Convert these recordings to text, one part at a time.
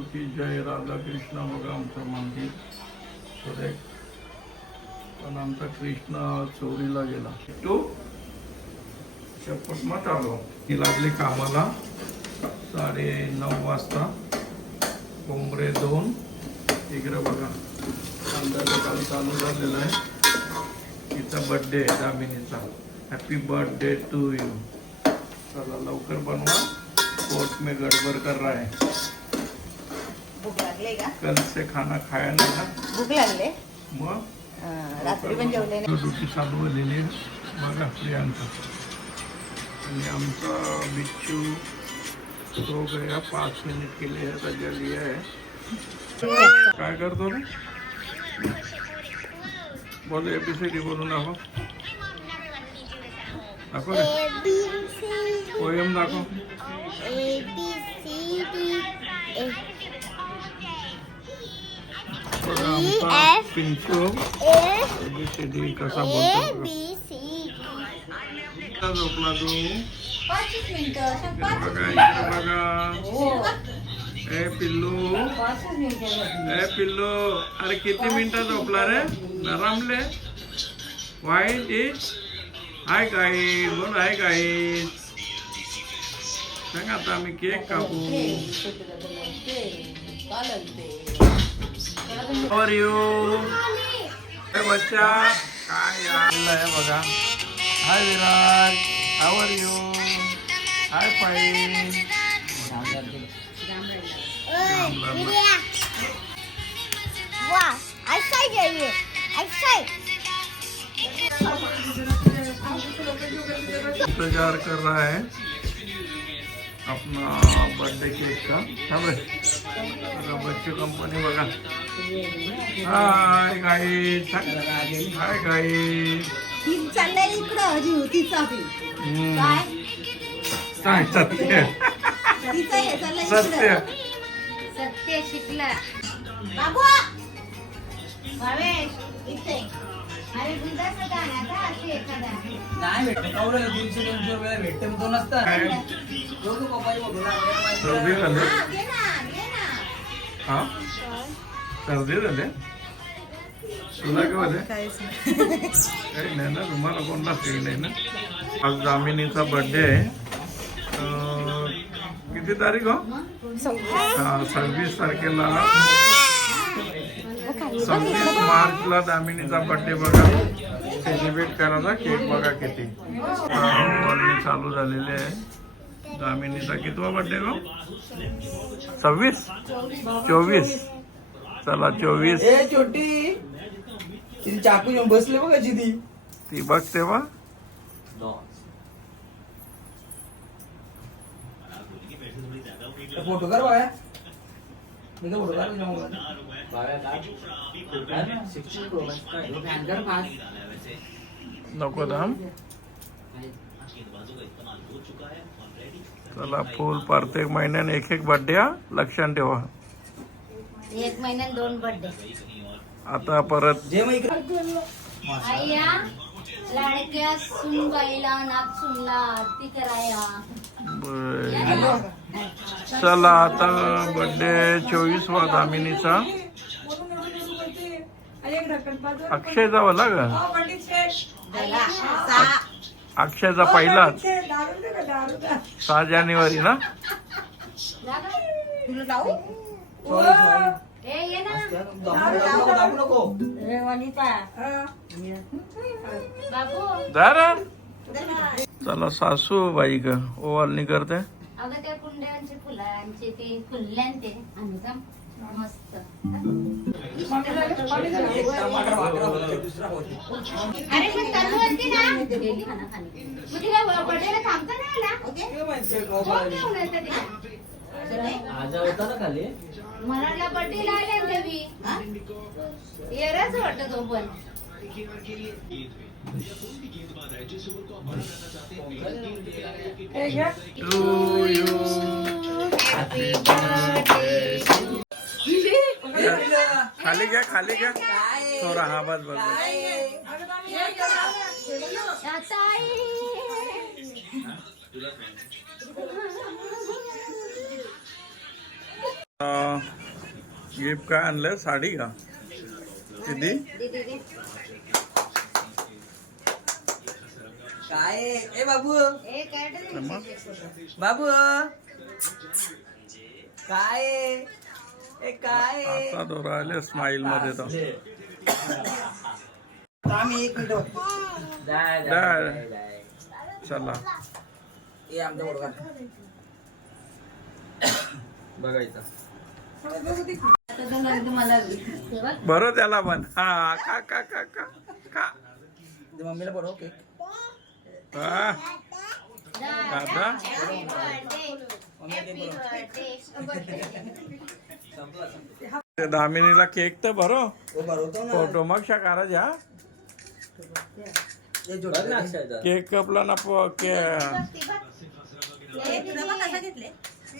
की जय राधाकृष्ण बघा आमचं मंदिर. तर पण आमचा कृष्ण चोरीला गेला. तो शपथमत आलो. ती लागली कामाला. साडे नऊ वाजता. कोंबरे दोन. इकडे बघा. अंदाजे काम चालू झालेलं आहे. तिचा बर्थडे आहे दामिनीचा. हॅपी बर्थडे टू यू चला लवकर बनवा. कोर्ट में गडबड कर रहा है. भूक लागले का? कल से खाना खाया नाही ना भूक लागले? मग? रात्री पण जेवले नाही. ड्युटी चालू झालेली आहे. बघा आणि आमचा बिच्छू तो गया. पाच मिनिट के लिए सजा लिया है. काय करतो रे? बोल एबीसीडी बोलून दाखव. दाखव रे. पोयम दाखव. बघा आमचा पिंचू एबीसीडी कसा बोलतो बघा. झोपला तू? बघा इकडे बघा. ए पिल्लू. ए पिल्लू अरे किती मिनिटं झोपला रे? नरमले वाईट इज हाय गाईड बोल हाय गाईड सांग आता आम्ही केक कापू और यू ए बच्चा. काय यार आहे बघा hi Viraj how are you hi fine इंतजार कर रहा है अपना बर्थडे केक का. बच्चे कंपनी बघा. हाय गाईड हाय गाईड ती चाललंय इकडं हजी तिचा बी काय? काय सत्य? तिचं हे चाललंय सत्य इकडं. सत्य. शिकला. बाबू! भावेश इथे. अरे दुधाचं गाणं का? असे एखादा नाही भेटत. कवडं दीडशे दोनशे रुपयाला भेटते मग तो नसतं. काय? दोघं पप्पाही बघूला सर्दी झाले हा घे ना घे ना. हा? सर्दी झाले तुला काय झाले काही नाही ना तुम्हाला कोणला काही नाही ना? आज दामिनीचा बर्थडे आहे. किती तारीख हो? हा सव्वीस तारखेला सव्वीस मार्चला दामिनीचा बर्थडे बघा. सेलिब्रेट करायचा केक बघा किती. बर्थडे चालू झालेले आहे. दामिनीचा कितवा बर्थडे गो सव्वीस? चोवीस. चला चोवीस. ए छोटी. तिथे चाकू घेऊन बसले बघा ती ती बघ तेव्हा फोटो कर बाया मी फोटो कर तुझ्या मोबाईल नको दाम चला फुल प्रत्येक महिन्याने एक एक बर्थडे लक्षात ठेवा. एक महिन्यात दोन बर्थडे आता परत आया लाडक्या सुनबाईला नाक सुनला आरती कराया. ब- चला आता बर्थडे चोवीसवा दामिनीचा. अक्षयचा वाला का झाला. सहा. अक्षयचा पहिलाच सहा जानेवारी ना? तुला जाऊ? सॉरी दाबू नको. चला सासू बाई का ओवालणी करते. अगं त्या कुंड्यांचे फुलांचे ते फुलल्यान ते आणि का मस्त. एक टमाटर होता दुसरा होता अरे पण चालू असते ना. गेली खाना खाली मग तिला बर्थडेला थांबता नाही आला कोण तिला? आजा होता ना खाली. बर्थडेला आले ना देवी येराच वाटत तो पण. खाली घ्या खाली घ्या. थोडा हा बस बस बस. गिफ्ट काय आणलं साडी का किती. काय? ए बाबू? बाबू काय? ए काय? आता तो राहिले स्माईल मध्ये तर आम्ही एक मिनिट. चला ए आमच्या बरोबर बरं त्याला पण. हा का का का का का ते मम्मीला बरोबर ओके हा, दादा, दामिनीला केक तर बरं तो भरवतो ना. फोटो मग शाकारा जा हे. केक कपला ना प- के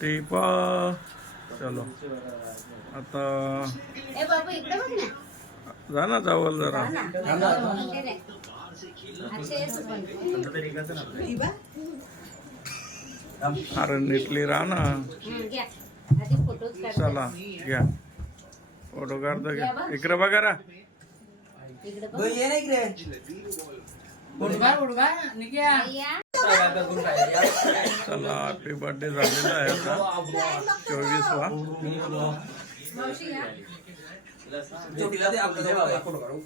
ती पा चलो. आता ए बाबू इकडे बघ ना. जा ना जवळ जरा. अरे नीटली राहा ना. चला घ्या. फोटो काढतो घ्या. इकडे बघा रा. इकडे चला हॅपी बर्थडे झालेला आहे आता. जोडीला फोटो काढू